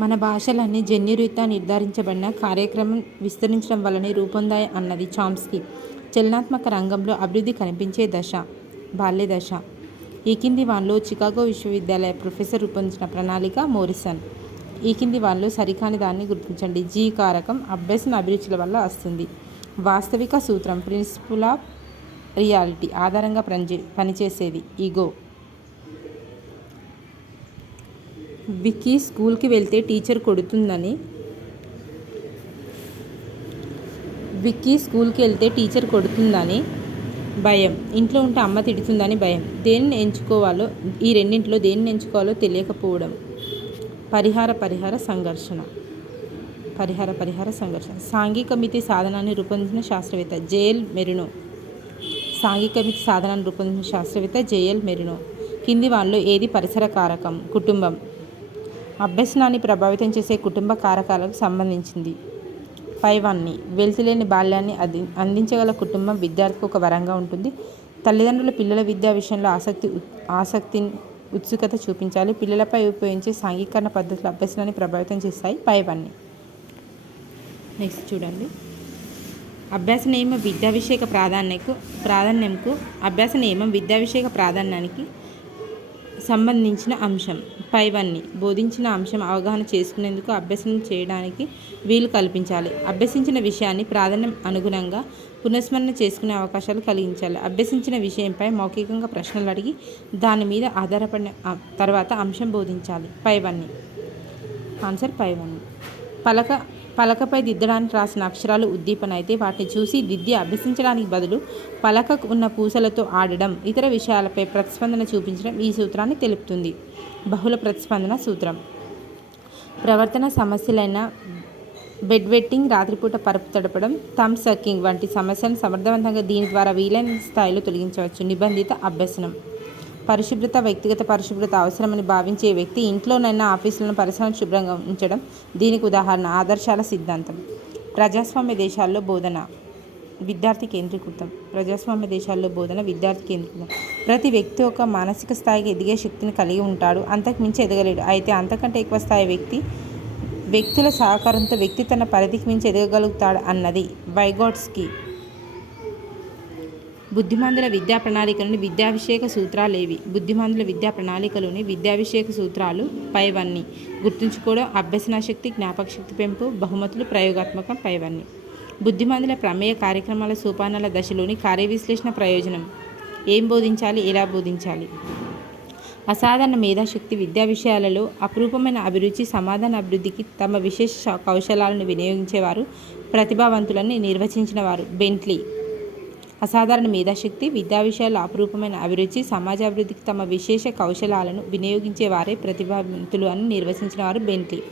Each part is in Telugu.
మన భాషలన్నీ జన్యురీత్యా నిర్ధారించబడిన కార్యక్రమం విస్తరించడం వల్లనే రూపొందాయి అన్నది చామ్స్కీ. చలనాత్మక రంగంలో అభివృద్ధి కనిపించే దశ బాల్య దశ. ఈ కింది వానిలో చికాగో విశ్వవిద్యాలయ ప్రొఫెసర్ రూపొందించిన ప్రణాళిక మోరిసన్. ఈ కింది వానిలో సరికాని దాన్ని గుర్తించండి. జీ కారకం అభ్యసన అభిరుచుల వల్ల వస్తుంది. వాస్తవిక సూత్రం ప్రిన్సిపుల్ ఆఫ్ రియాలిటీ ఆధారంగా పనిచేసేది ఈగో. విక్కీ స్కూల్కి వెళ్తే టీచర్ కొడుతుందని భయం. ఇంట్లో ఉంటే అమ్మ తిడుతుందని భయం. దేనిని ఎంచుకోవాలో ఈ రెండింటిలో దేనిని ఎంచుకోవాలో తెలియకపోవడం. పరిహార సంఘర్షణ. సాంఘిక మితి సాధనాన్ని రూపొందించిన శాస్త్రవేత్త జేఎల్ మెరినో. కింది వానిలో ఏది పరిసర కారకం? కుటుంబం. అభ్యసనాన్ని ప్రభావితం చేసే కుటుంబ కారకాలకు సంబంధించింది. పైవన్నీ. వెలితిలేని బాల్యాన్ని అందించగల కుటుంబం విద్యార్థికి ఒక వరంగా ఉంటుంది. తల్లిదండ్రులు పిల్లల విద్యా విషయంలో ఉత్సుకత చూపించాలి. పిల్లలపై ఉపయోగించే సాంఘికీకరణ పద్ధతులు అభ్యసనాన్ని ప్రభావితం చేస్తాయి. పైవన్నీ. నెక్స్ట్ చూడండి. అభ్యాస నియమం విద్యావిషయక ప్రాధాన్యానికి సంబంధించిన అంశం. పైవన్నీ. బోధించిన అంశం అవగాహన చేసుకునేందుకు అభ్యసనం చేయడానికి వీలు కల్పించాలి. అభ్యసించిన విషయాన్ని ప్రాధాన్యం అనుగుణంగా పునఃస్మరణ చేసుకునే అవకాశాలు కలిగించాలి. అభ్యసించిన విషయంపై మౌఖికంగా ప్రశ్నలు అడిగి దాని మీద ఆధారపడిన తర్వాత అంశం బోధించాలి. పైవన్నీ. ఆన్సర్ పైవన్నీ. పలకపై దిద్దడానికి రాసిన అక్షరాలు ఉద్దీపన అయితే వాటిని చూసి దిద్ది అభ్యసించడానికి బదులు పలకకు ఉన్న పూసలతో ఆడడం, ఇతర విషయాలపై ప్రతిస్పందన చూపించడం ఈ సూత్రాన్ని తెలుపుతుంది. బహుళ ప్రతిస్పందన సూత్రం. ప్రవర్తన సమస్యలైన బెడ్ వెట్టింగ్, రాత్రిపూట పరుపు తడపడం, థంబ్ సకింగ్ వంటి సమస్యలను సమర్థవంతంగా దీని ద్వారా వీలైన స్థాయిలో తొలగించవచ్చు. నిబంధిత అభ్యసనం. పరిశుభ్రత. వ్యక్తిగత పరిశుభ్రత అవసరమని భావించే వ్యక్తి ఇంట్లోనైనా ఆఫీసులను పరిసరాలను శుభ్రంగా ఉంచడం దీనికి ఉదాహరణ. ఆదర్శాల సిద్ధాంతం. ప్రజాస్వామ్య దేశాల్లో బోధన విద్యార్థి కేంద్రీకృతం. ప్రతి వ్యక్తి ఒక మానసిక స్థాయికి ఎదిగే శక్తిని కలిగి ఉంటాడు. అంతకు మించి ఎదగలేడు. అయితే అంతకంటే ఎక్కువ స్థాయి వ్యక్తుల సహకారంతో వ్యక్తి తన పరిధికి మించి ఎదగలుగుతాడు అన్నది వైగోట్స్కీ. బుద్ధిమంతుల విద్యా ప్రణాళికలోని విద్యావిషయక సూత్రాలేవి? బుద్ధిమంతుల విద్యా ప్రణాళికలోని విద్యావిషయక సూత్రాలు పైవన్నీ. గుర్తుంచుకోవడం, అభ్యసనాశక్తి, జ్ఞాపకశక్తి పెంపు, బహుమతులు, ప్రయోగాత్మకం. పైవన్నీ. బుద్ధిమంతుల ప్రమేయ కార్యక్రమాల సోపానాల దశలోని కార్యవిశ్లేషణ ప్రయోజనం. ఏం బోధించాలి, ఎలా బోధించాలి? అసాధారణ మేధాశక్తి, విద్యా విషయాలలో అపురూపమైన అభిరుచి, సమాధాన అభివృద్ధికి తమ విశేష కౌశలాలను వినియోగించేవారు ప్రతిభావంతులని నిర్వచించిన వారు బెంట్లీ. అసాధారణ మేధాశక్తి, విద్యా విషయాల్లో అపురూపమైన అభిరుచి, సమాజాభివృద్ధికి తమ విశేష కౌశలాలను వినియోగించే వారే ప్రతిభావంతులు అని నిర్వచించిన వారు బెంట్లీ.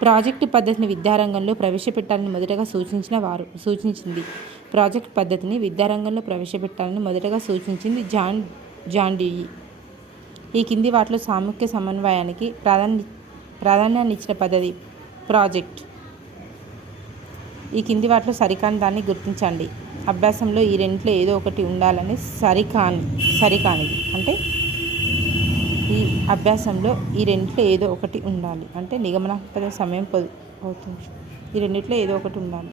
ప్రాజెక్టు పద్ధతిని విద్యారంగంలో ప్రవేశపెట్టాలని మొదటగా సూచించింది జాన్ డ్యూయి. ఈ కింది వాటిలో సామూహిక సమన్వయానికి ప్రాధాన్యాన్నిచ్చిన పద్ధతి ప్రాజెక్ట్. ఈ కింది వాటిలో సరికాని దాన్ని గుర్తించండి. అభ్యాసంలో ఈ రెండిట్లో ఏదో ఒకటి ఉండాలని సరికానిది అంటే ఈ అభ్యాసంలో ఈ రెండిట్లో ఏదో ఒకటి ఉండాలి అంటే నిగమనాత్మక సమయం అవుతుంది. ఈ రెండిట్లో ఏదో ఒకటి ఉండాలి.